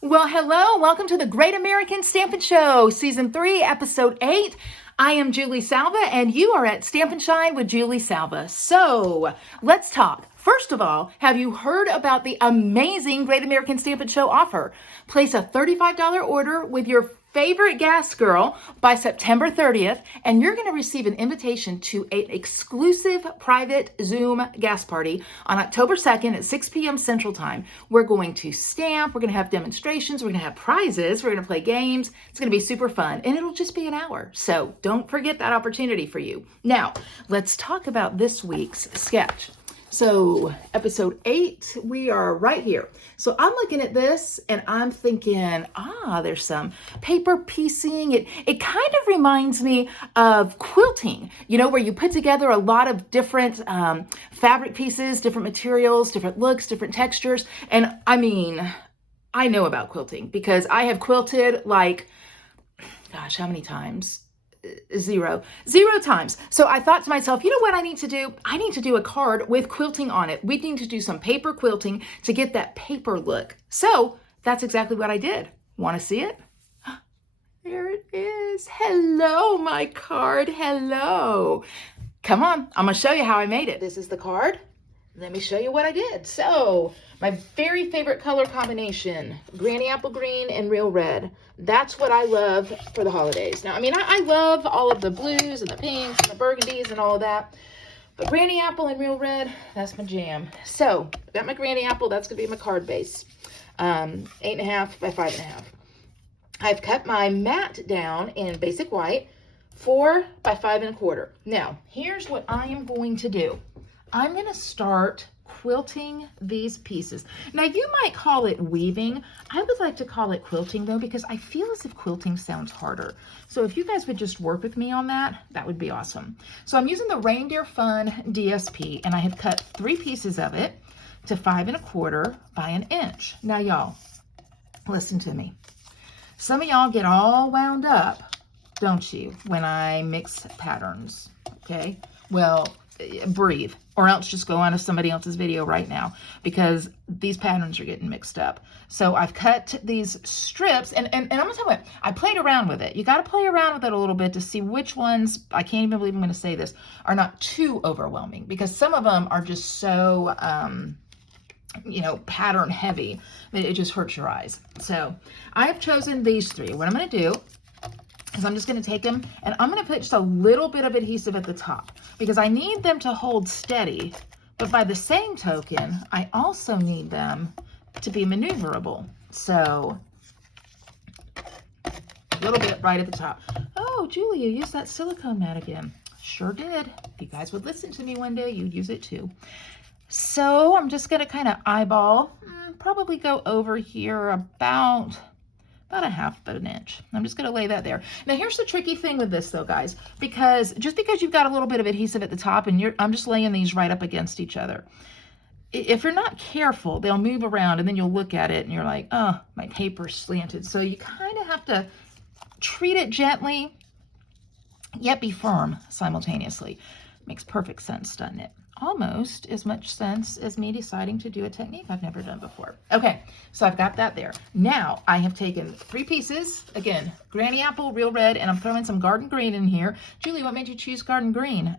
Well, hello. Welcome to the Great American Stampin' Show, Season 3, Episode 8. I am Julie Salva, and you are at Stampin' Shine with Julie Salva. So, let's talk. First of all, have you heard about the amazing Great American Stampin' Show offer? Place a $35 order with your favorite gas girl by September 30th, and you're going to receive an invitation to an exclusive private Zoom gas party on October 2nd at 6 p.m. Central Time. We're going to stamp, we're going to have demonstrations, we're going to have prizes, we're going to play games. It's going to be super fun, and it'll just be an hour. So don't forget that opportunity for you. Now, let's talk about this week's sketch. So episode 8, we are right here. So I'm looking at this and I'm thinking, there's some paper piecing. It kind of reminds me of quilting, where you put together a lot of different fabric pieces, different materials, different looks, different textures. And I mean, I know about quilting because I have quilted how many times? Zero times. So I thought to myself, you know what I need to do? I need to do a card with quilting on it. We need to do some paper quilting to get that paper look. So that's exactly what I did. Want to see it? There it is. Hello, my card. Hello. Come on. I'm going to show you how I made it. This is the card. Let me show you what I did. So my very favorite color combination, Granny Apple Green and Real Red. That's what I love for the holidays. Now, I love all of the blues and the pinks and the burgundies and all of that. But Granny Apple and Real Red, that's my jam. So I got my Granny Apple. That's going to be my card base. 8.5 by 5.5. I've cut my mat down in basic white, 4 by 5.25. Now, here's what I am going to do. I'm going to start quilting these pieces. Now, you might call it weaving. I would like to call it quilting, though, because I feel as if quilting sounds harder. So if you guys would just work with me on that, that would be awesome. So I'm using the Reindeer Fun DSP, and I have cut 3 pieces of it to 5.25 by 1 inch. Now, y'all, listen to me. Some of y'all get all wound up, don't you, when I mix patterns, okay? Well, breathe, or else just go on to somebody else's video right now, because these patterns are getting mixed up. So I've cut these strips, and I'm gonna tell you what, I played around with it. You got to play around with it a little bit to see which ones, I can't even believe I'm going to say this, are not too overwhelming, because some of them are just so pattern heavy that it just hurts your eyes. So I have chosen these 3. What I'm going to do is I'm just going to take them and I'm going to put just a little bit of adhesive at the top, because I need them to hold steady, but by the same token, I also need them to be maneuverable. So a little bit right at the top. Oh, Julie, you used that silicone mat again. Sure did. If you guys would listen to me one day, you'd use it too. So I'm just going to kind of eyeball, probably go over here about 1/2 inch. I'm just going to lay that there. Now, here's the tricky thing with this, though, guys, because just because you've got a little bit of adhesive at the top, and I'm just laying these right up against each other. If you're not careful, they'll move around, and then you'll look at it, and you're like, oh, my paper's slanted. So you kind of have to treat it gently, yet be firm simultaneously. Makes perfect sense, doesn't it? Almost as much sense as me deciding to do a technique I've never done before. Okay, so I've got that there. Now I have taken 3 pieces, again, Granny Apple, Real Red, and I'm throwing some Garden Green in here. Julie, what made you choose Garden Green?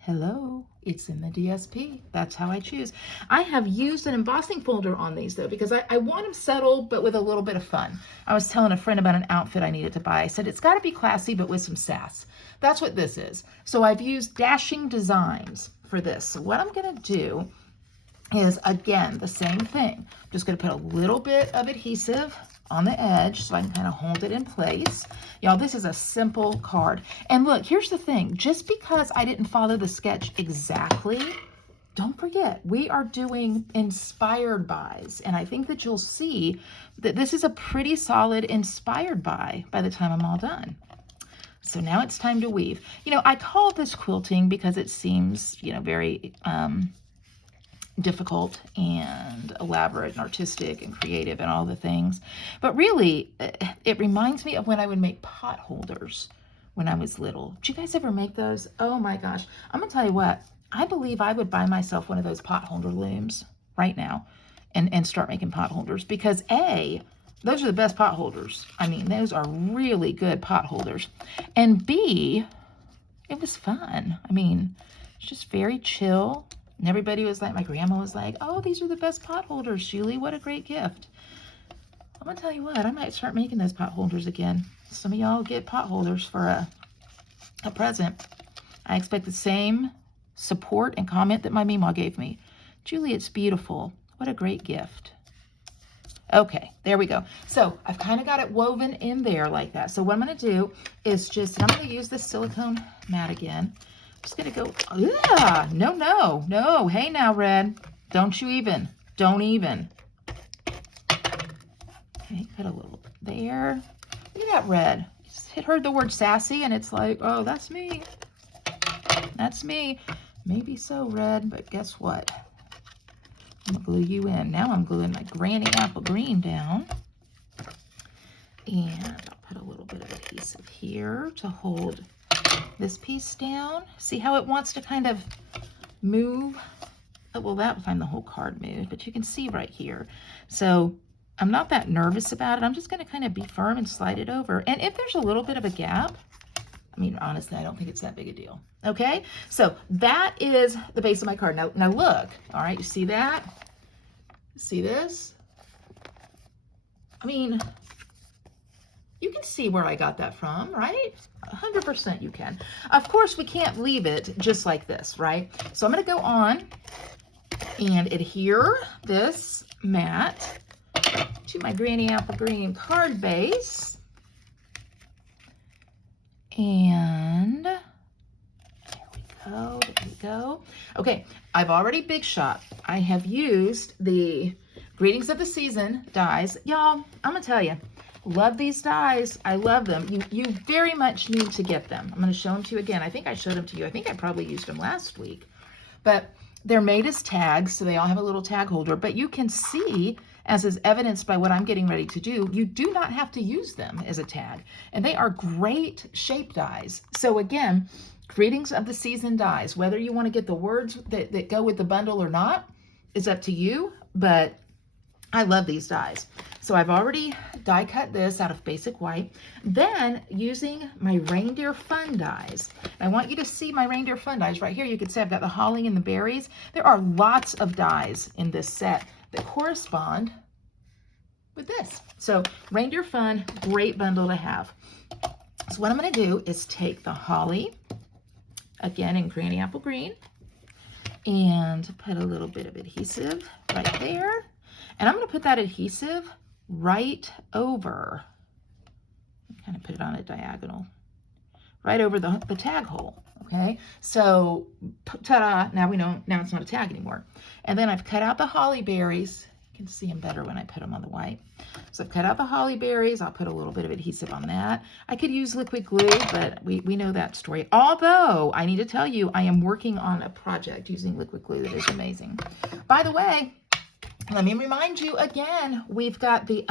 Hello, it's in the DSP. That's how I choose. I have used an embossing folder on these, though, because I want them subtle, but with a little bit of fun. I was telling a friend about an outfit I needed to buy. I said, it's got to be classy, but with some sass. That's what this is. So I've used Dashing Designs for this. So what I'm going to do is, again, the same thing. I'm just going to put a little bit of adhesive on the edge so I can kind of hold it in place. Y'all, this is a simple card. And look, here's the thing. Just because I didn't follow the sketch exactly, don't forget, we are doing inspired buys. And I think that you'll see that this is a pretty solid inspired buy by the time I'm all done. So now it's time to weave. I call this quilting because it seems, very difficult and elaborate and artistic and creative and all the things. But really, it reminds me of when I would make pot holders when I was little. Did you guys ever make those? Oh my gosh. I'm going to tell you what, I believe I would buy myself one of those pot holder looms right now and start making pot holders, because A, those are the best pot holders. I mean, those are really good pot holders. And B, it was fun. I mean, it's just very chill. And everybody was like, my grandma was like, oh, these are the best pot holders, Julie. What a great gift. I'm going to tell you what, I might start making those pot holders again. Some of y'all get pot holders for a present. I expect the same support and comment that my Meemaw gave me. Julie, it's beautiful. What a great gift. Okay, there we go. So I've kind of got it woven in there like that. So what I'm going to do is just, and I'm going to use this silicone mat again. I'm just going to go, no. Hey now, Red. Don't even. Okay, put a little there. Look at that red. Just heard the word sassy and it's like, oh, that's me. That's me. Maybe so, Red, but guess what? I'm gonna glue you in. Now I'm gluing my granny apple green down. And I'll put a little bit of adhesive here to hold this piece down. See how it wants to kind of move? Oh, well, that time the whole card moved, but you can see right here. So I'm not that nervous about it. I'm just gonna kind of be firm and slide it over. And if there's a little bit of a gap, I mean, honestly, I don't think it's that big a deal. Okay, so that is the base of my card. Now look, all right, you see that? See this? I mean, you can see where I got that from, right? 100% you can. Of course, we can't leave it just like this, right? So I'm gonna go on and adhere this mat to my Granny Apple Green card base. And there we go. Okay, I've already big shot. I have used the Greetings of the Season dies. Y'all, I'm gonna tell you, love these dies. I love them. You very much need to get them. I'm gonna show them to you again. I think I showed them to you. I think I probably used them last week. But they're made as tags, so they all have a little tag holder. But you can see, as is evidenced by what I'm getting ready to do, you do not have to use them as a tag. And they are great shape dies. So again, Greetings of the Season dies. Whether you want to get the words that go with the bundle or not is up to you, but I love these dies. So I've already die cut this out of basic white. Then using my Reindeer Fun dies. I want you to see my Reindeer Fun dies right here. You can see I've got the holly and the berries. There are lots of dies in this set that correspond with this. So Reindeer Fun, great bundle to have. So what I'm going to do is take the holly, again in Granny Apple Green, and put a little bit of adhesive right there. And I'm going to put that adhesive right over, kind of put it on a diagonal, right over the tag hole. Okay, so ta-da, now we know, now it's not a tag anymore. And then I've cut out the holly berries. You can see them better when I put them on the white. So I've cut out the holly berries. I'll put a little bit of adhesive on that. I could use liquid glue, but we know that story. Although I need to tell you, I am working on a project using liquid glue that is amazing. By the way, let me remind you again, we've got the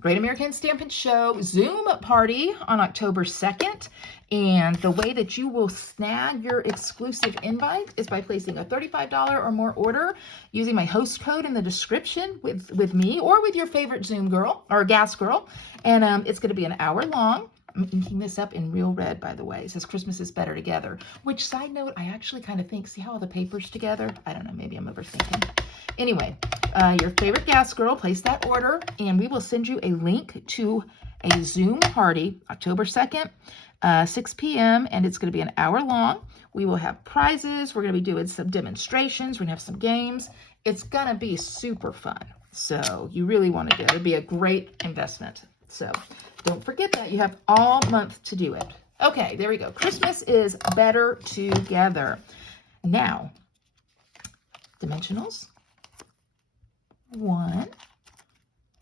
Great American Stampin' Show Zoom party on October 2nd. And the way that you will snag your exclusive invite is by placing a $35 or more order using my host code in the description with me or with your favorite Zoom girl or gas girl. And it's going to be an hour long. I'm inking this up in real red, by the way. It says Christmas is better together. Which, side note, I actually kind of think, see how all the paper's together? I don't know, maybe I'm overthinking. Anyway, your favorite gas girl, place that order, and we will send you a link to a Zoom party, October 2nd, 6 p.m., and it's going to be an hour long. We will have prizes. We're going to be doing some demonstrations. We're going to have some games. It's going to be super fun. So you really want to do it. It'd be a great investment. So don't forget that. You have all month to do it. Okay, there we go. Christmas is better together. Now, dimensionals. 1,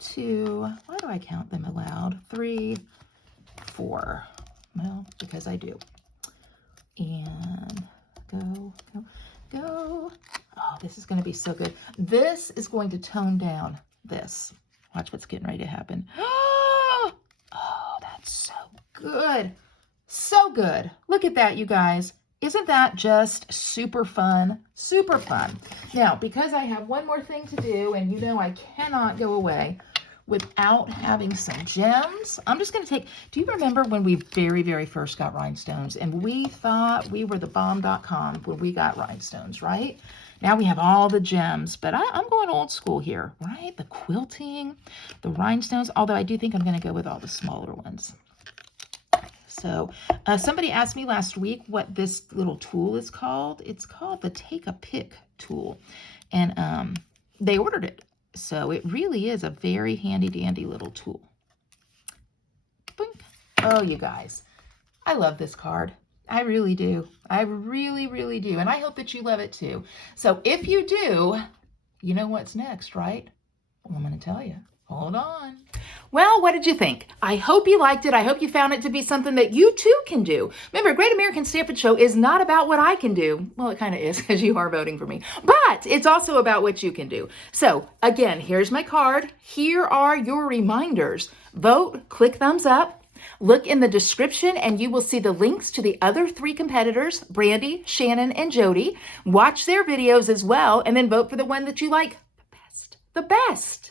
2, why do I count them aloud? 3, 4. Well, because I do. And go. Oh, this is going to be so good. This is going to tone down this. Watch what's getting ready to happen. Oh, that's so good. So good. Look at that, you guys. Isn't that just super fun? Super fun. Now, because I have one more thing to do, and you know I cannot go away without having some gems. I'm just going to take, do you remember when we very, very first got rhinestones and we thought we were the bomb.com when we got rhinestones, right? Now we have all the gems, but I'm going old school here, right? The quilting, the rhinestones, although I do think I'm going to go with all the smaller ones. So somebody asked me last week what this little tool is called. It's called the Take a Pick tool, and they ordered it. So it really is a very handy dandy little tool. Boink. Oh, you guys, I love this card. I really do. I really, really do. And I hope that you love it too. So if you do, you know what's next, right? Well, I'm going to tell you. Hold on. Well, what did you think? I hope you liked it. I hope you found it to be something that you too can do. Remember, Great American Stampin' Show is not about what I can do. Well, it kind of is because you are voting for me. But it's also about what you can do. So again, here's my card. Here are your reminders. Vote, click thumbs up. Look in the description and you will see the links to the other 3 competitors, Brandi, Shannon, and Jody. Watch their videos as well and then vote for the one that you like the best. The best.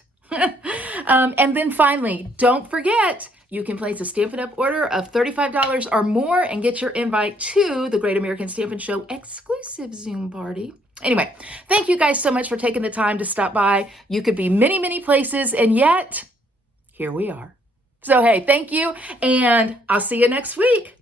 And then finally, don't forget, you can place a Stampin' Up! Order of $35 or more and get your invite to the Great American Stampin' Show exclusive Zoom party. Anyway, thank you guys so much for taking the time to stop by. You could be many, many places, and yet here we are. So, hey, thank you, and I'll see you next week.